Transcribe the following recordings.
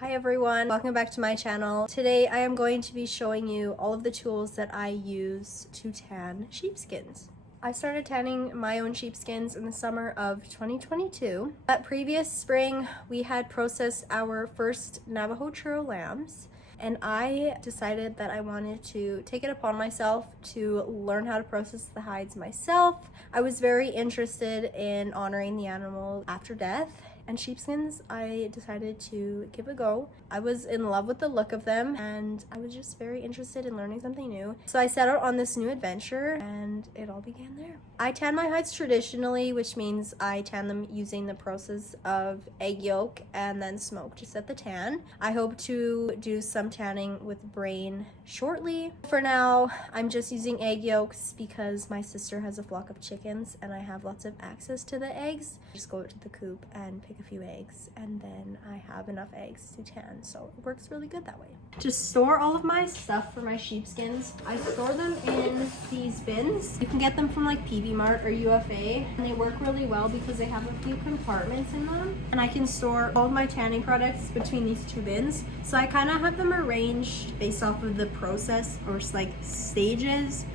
Hi everyone, welcome back to my channel. Today I am going to be showing you all of the tools that I use to tan sheepskins. I started tanning my own sheepskins in the summer of 2022. That previous spring we had processed our first Navajo Churro lambs, and I decided that I wanted to take it upon myself to learn how to process the hides myself. I was very interested in honoring the animal after death, and sheepskins I decided to give a go. I was in love with the look of them and I was just very interested in learning something new. So I set out on this new adventure and it all began there. I tan my hides traditionally, which means I tan them using the process of egg yolk and then smoke to set the tan. I hope to do some tanning with brain shortly. For now, I'm just using egg yolks because my sister has a flock of chickens and I have lots of access to the eggs. Just go to the coop and pick a few eggs and then I have enough eggs to tan, so it works really good that way. To store all of my stuff for my sheepskins, I store them in these bins. You can get them from like PV Mart or UFA, and they work really well because they have a few compartments in them, and I can store all of my tanning products between these two bins. So I kind of have them arranged based off of the process or like stages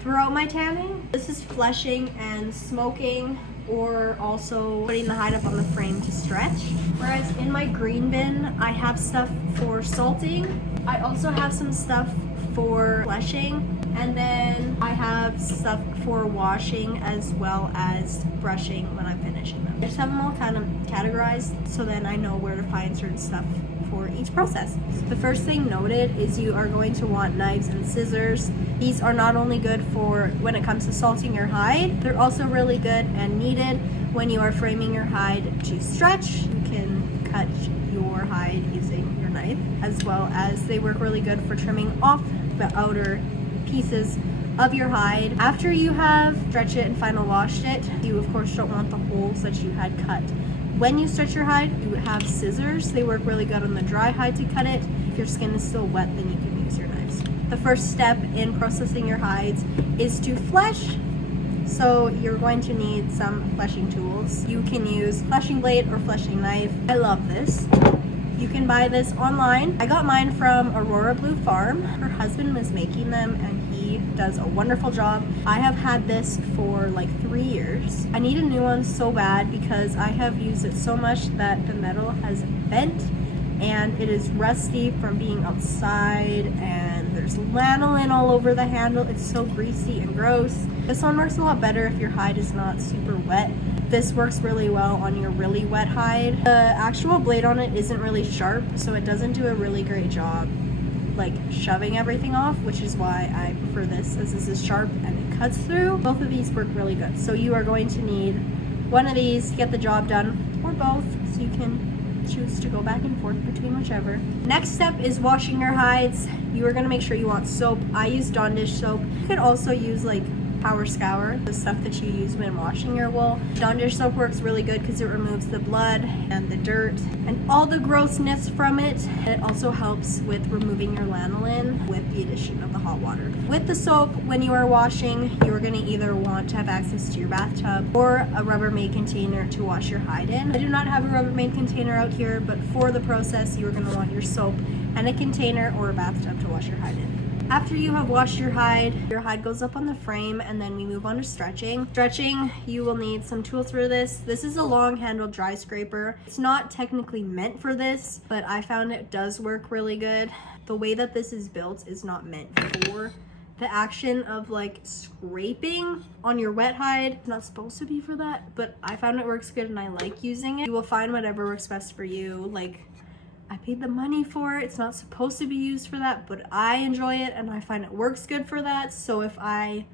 throughout my tanning. This is fleshing and smoking, or also putting the hide up on the frame to stretch. Whereas in my green bin, I have stuff for salting. I also have some stuff for fleshing, and then I have stuff for washing as well as brushing when I'm finishing them. I just have them all kind of categorized so then I know where to find certain stuff for each process. The first thing noted is you are going to want knives and scissors. These are not only good for when it comes to salting your hide, they're also really good and needed when you are framing your hide to stretch. You can cut your hide using your knife, as well as they work really good for trimming off the outer pieces of your hide. After you have stretched it and final washed it, you of course don't want the holes that you had cut. When you stretch your hide, you have scissors. They work really good on the dry hide to cut it. If your skin is still wet, then you can use your knives. The first step in processing your hides is to flesh. So you're going to need some fleshing tools. You can use fleshing blade or fleshing knife. I love this. You can buy this online. I got mine from Aurora Blue Farm. Her husband was making them and he does a wonderful job. I have had this for like 3 years. I need a new one so bad because I have used it so much that the metal has bent and it is rusty from being outside, and there's lanolin all over the handle. It's so greasy and gross. This one works a lot better if your hide is not super wet. This works really well on your really wet hide. The actual blade on it isn't really sharp, so it doesn't do a really great job like shoving everything off, which is why I prefer this, as this is sharp and it cuts through. Both of these work really good. So you are going to need one of these to get the job done, or both, so you can choose to go back and forth between whichever. Next step is washing your hides. You are going to make sure you want soap. I use Dawn dish soap. You could also use like Power Scour, the stuff that you use when washing your wool. Dawn dish soap works really good because it removes the blood and the dirt and all the grossness from it. And it also helps with removing your lanolin with the addition of the hot water. With the soap, when you are washing, you're going to either want to have access to your bathtub or a Rubbermaid container to wash your hide in. I do not have a Rubbermaid container out here, but for the process, you're going to want your soap and a container or a bathtub to wash your hide in. After you have washed your hide goes up on the frame, and then we move on to stretching. Stretching, you will need some tools for this. This is a long-handled dry scraper. It's not technically meant for this, but I found it does work really good. The way that this is built is not meant for the action of like scraping on your wet hide. It's not supposed to be for that, but I found it works good and I like using it. You will find whatever works best for you. Like, I paid the money for it. It's not supposed to be used for that, but I enjoy it and I find it works good for that. So if I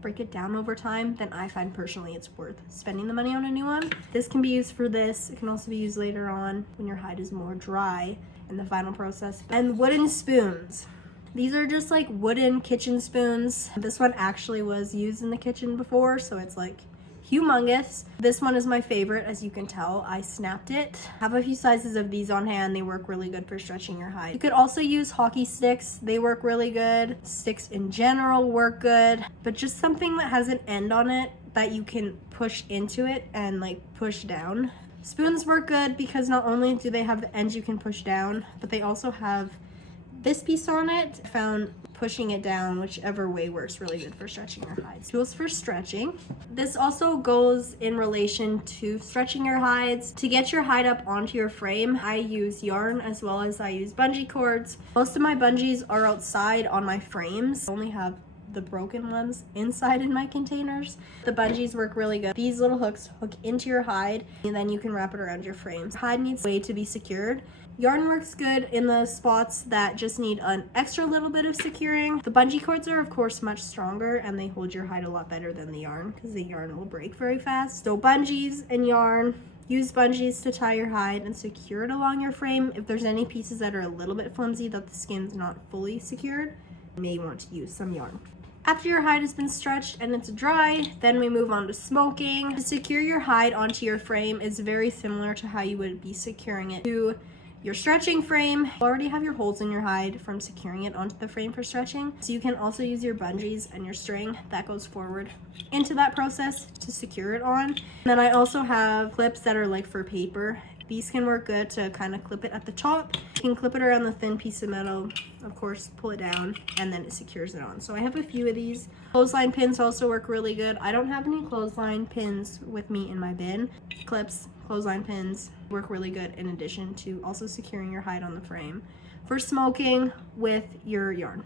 break it down over time, then I find personally it's worth spending the money on a new one. This can be used for this. It can also be used later on when your hide is more dry in the final process. And wooden spoons. These are just like wooden kitchen spoons. This one actually was used in the kitchen before, so it's like humongous. This one is my favorite, as you can tell. I snapped it. I have a few sizes of these on hand. They work really good for stretching your hide. You could also use hockey sticks. They work really good. Sticks in general work good, but just something that has an end on it that you can push into it and like push down. Spoons work good because not only do they have the ends you can push down, but they also have this piece on it. I found pushing it down whichever way works really good for stretching your hides. Tools for stretching. This also goes in relation to stretching your hides. To get your hide up onto your frame, I use yarn as well as I use bungee cords. Most of my bungees are outside on my frames. I only have the broken ones inside in my containers. The bungees work really good. These little hooks hook into your hide and then you can wrap it around your frame. Hide needs a way to be secured. Yarn works good in the spots that just need an extra little bit of securing. The bungee cords are of course much stronger and they hold your hide a lot better than the yarn because the yarn will break very fast. So bungees and yarn, use bungees to tie your hide and secure it along your frame. If there's any pieces that are a little bit flimsy that the skin's not fully secured, you may want to use some yarn. After your hide has been stretched and it's dry, then we move on to smoking. To secure your hide onto your frame is very similar to how you would be securing it to your stretching frame. You already have your holes in your hide from securing it onto the frame for stretching. So you can also use your bungees and your string that goes forward into that process to secure it on. And then I also have clips that are like for paper. These can work good to kind of clip it at the top. You can clip it around the thin piece of metal, of course, pull it down, and then it secures it on. So I have a few of these. Clothesline pins also work really good. I don't have any clothesline pins with me in my bin. Clips, clothesline pins work really good in addition to also securing your hide on the frame. For smoking with your yarn.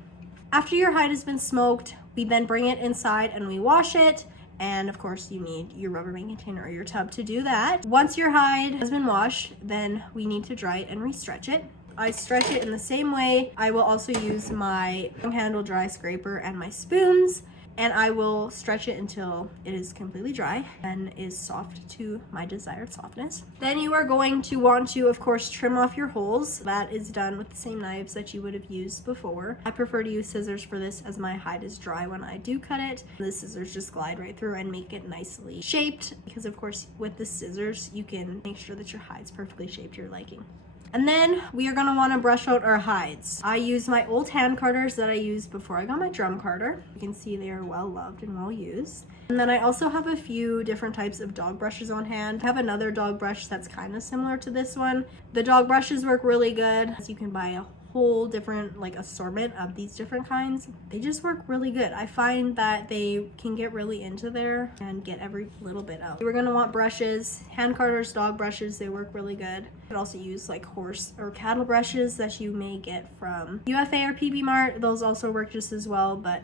After your hide has been smoked, we then bring it inside and we wash it. And of course you need your Rubbermaid container or your tub to do that. Once your hide has been washed, then we need to dry it and re-stretch it. I stretch it in the same way. I will also use my long handle dry scraper and my spoons, and I will stretch it until it is completely dry and is soft to my desired softness. Then you are going to want to, of course, trim off your holes. That is done with the same knives that you would have used before. I prefer to use scissors for this as my hide is dry when I do cut it. The scissors just glide right through and make it nicely shaped because, of course, with the scissors, you can make sure that your hide's perfectly shaped to your liking. And then we are going to want to brush out our hides. I use my old hand carders that I used before I got my drum carder. You can see they are well loved and well used. And then I also have a few different types of dog brushes on hand. I have another dog brush that's kind of similar to this one. The dog brushes work really good. You can buy a whole different assortment of these different kinds. They just work really good. I find that they can get really into there and get every little bit out. We're gonna want brushes, hand carders, dog brushes, they work really good. You could also use like horse or cattle brushes that you may get from UFA or PB Mart. Those also work just as well, but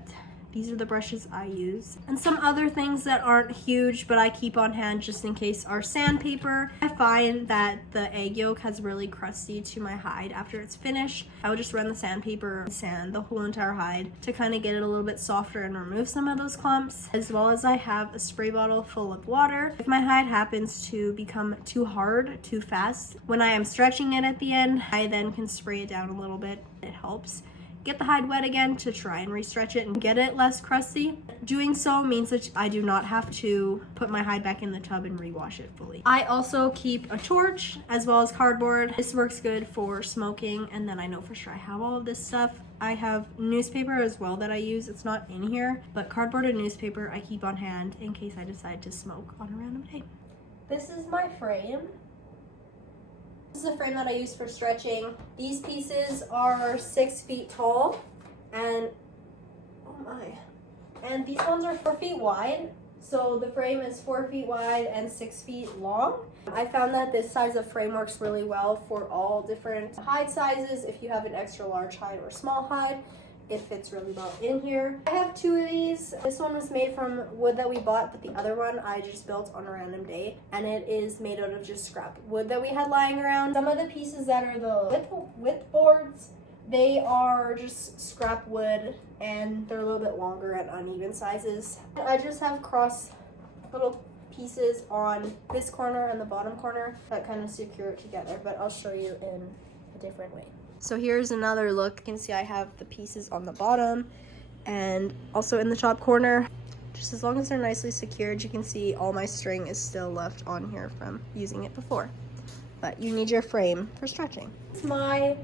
these are the brushes I use. And some other things that aren't huge, but I keep on hand just in case, are sandpaper. I find that the egg yolk has really crusty to my hide after it's finished. I will just run the sandpaper and sand the whole entire hide to kind of get it a little bit softer and remove some of those clumps, as well as I have a spray bottle full of water. If my hide happens to become too hard, too fast, when I am stretching it at the end, I then can spray it down a little bit. It helps get the hide wet again to try and re-stretch it and get it less crusty. Doing so means that I do not have to put my hide back in the tub and re-wash it fully. I also keep a torch as well as cardboard. This works good for smoking, and then I know for sure I have all of this stuff. I have newspaper as well that I use. It's not in here, but cardboard and newspaper I keep on hand in case I decide to smoke on a random day. This is my frame. This is a frame that I use for stretching. These pieces are 6 feet tall and, oh my, and these ones are 4 feet wide. So the frame is 4 feet wide and 6 feet long. I found that this size of frame works really well for all different hide sizes. If you have an extra large hide or small hide, it fits really well in here. I have 2 of these. This one was made from wood that we bought, but the other one I just built on a random day, and it is made out of just scrap wood that we had lying around. Some of the pieces that are the width boards, they are just scrap wood and they're a little bit longer at uneven sizes. I just have cross little pieces on this corner and the bottom corner that kind of secure it together, but I'll show you in a different way. So here's another look. You can see I have the pieces on the bottom and also in the top corner. Just as long as they're nicely secured, you can see all my string is still left on here from using it before. But you need your frame for stretching. It's my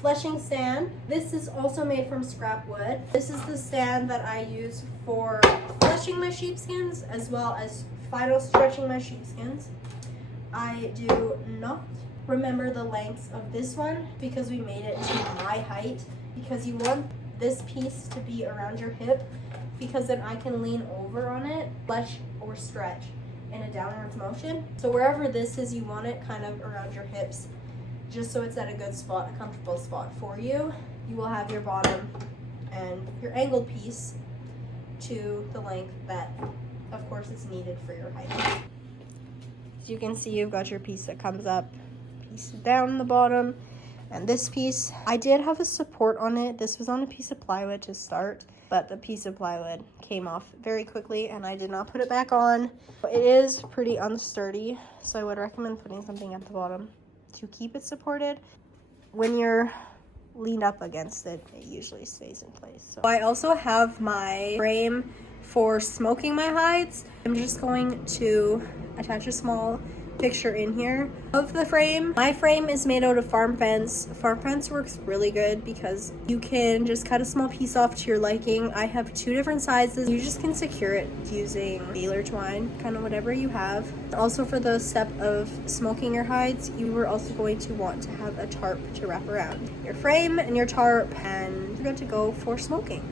fleshing stand. This is also made from scrap wood. This is the stand that I use for fleshing my sheepskins as well as final stretching my sheepskins. I do not remember the lengths of this one because we made it to my height, because you want this piece to be around your hip, because then I can lean over on it, flex or stretch in a downwards motion. So wherever this is, you want it kind of around your hips, just so it's at a good spot, a comfortable spot for you. You will have your bottom and your angled piece to the length that, of course, is needed for your height. As you can see, you've got your piece that comes up, piece down the bottom, and this piece, I did have a support on it. This was on a piece of plywood to start, but the piece of plywood came off very quickly and I did not put it back on. It is pretty unsturdy, so I would recommend putting something at the bottom to keep it supported. When you're leaned up against it, it usually stays in place. So I also have my frame for smoking my hides. I'm just going to attach a small picture in here of the frame. My frame is made out of farm fence. Farm fence works really good because you can just cut a small piece off to your liking. I have 2 different sizes. You just can secure it using baler twine, kind of whatever you have. Also, for the step of smoking your hides, you are also going to want to have a tarp to wrap around your frame and your tarp, and you're good to go for smoking.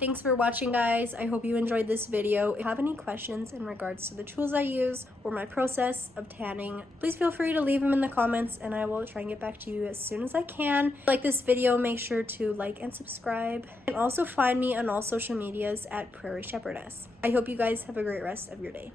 Thanks for watching, guys. I hope you enjoyed this video. If you have any questions in regards to the tools I use or my process of tanning, please feel free to leave them in the comments and I will try and get back to you as soon as I can. If you like this video, make sure to like and subscribe. And also find me on all social medias at Prairie Shepherdess. I hope you guys have a great rest of your day.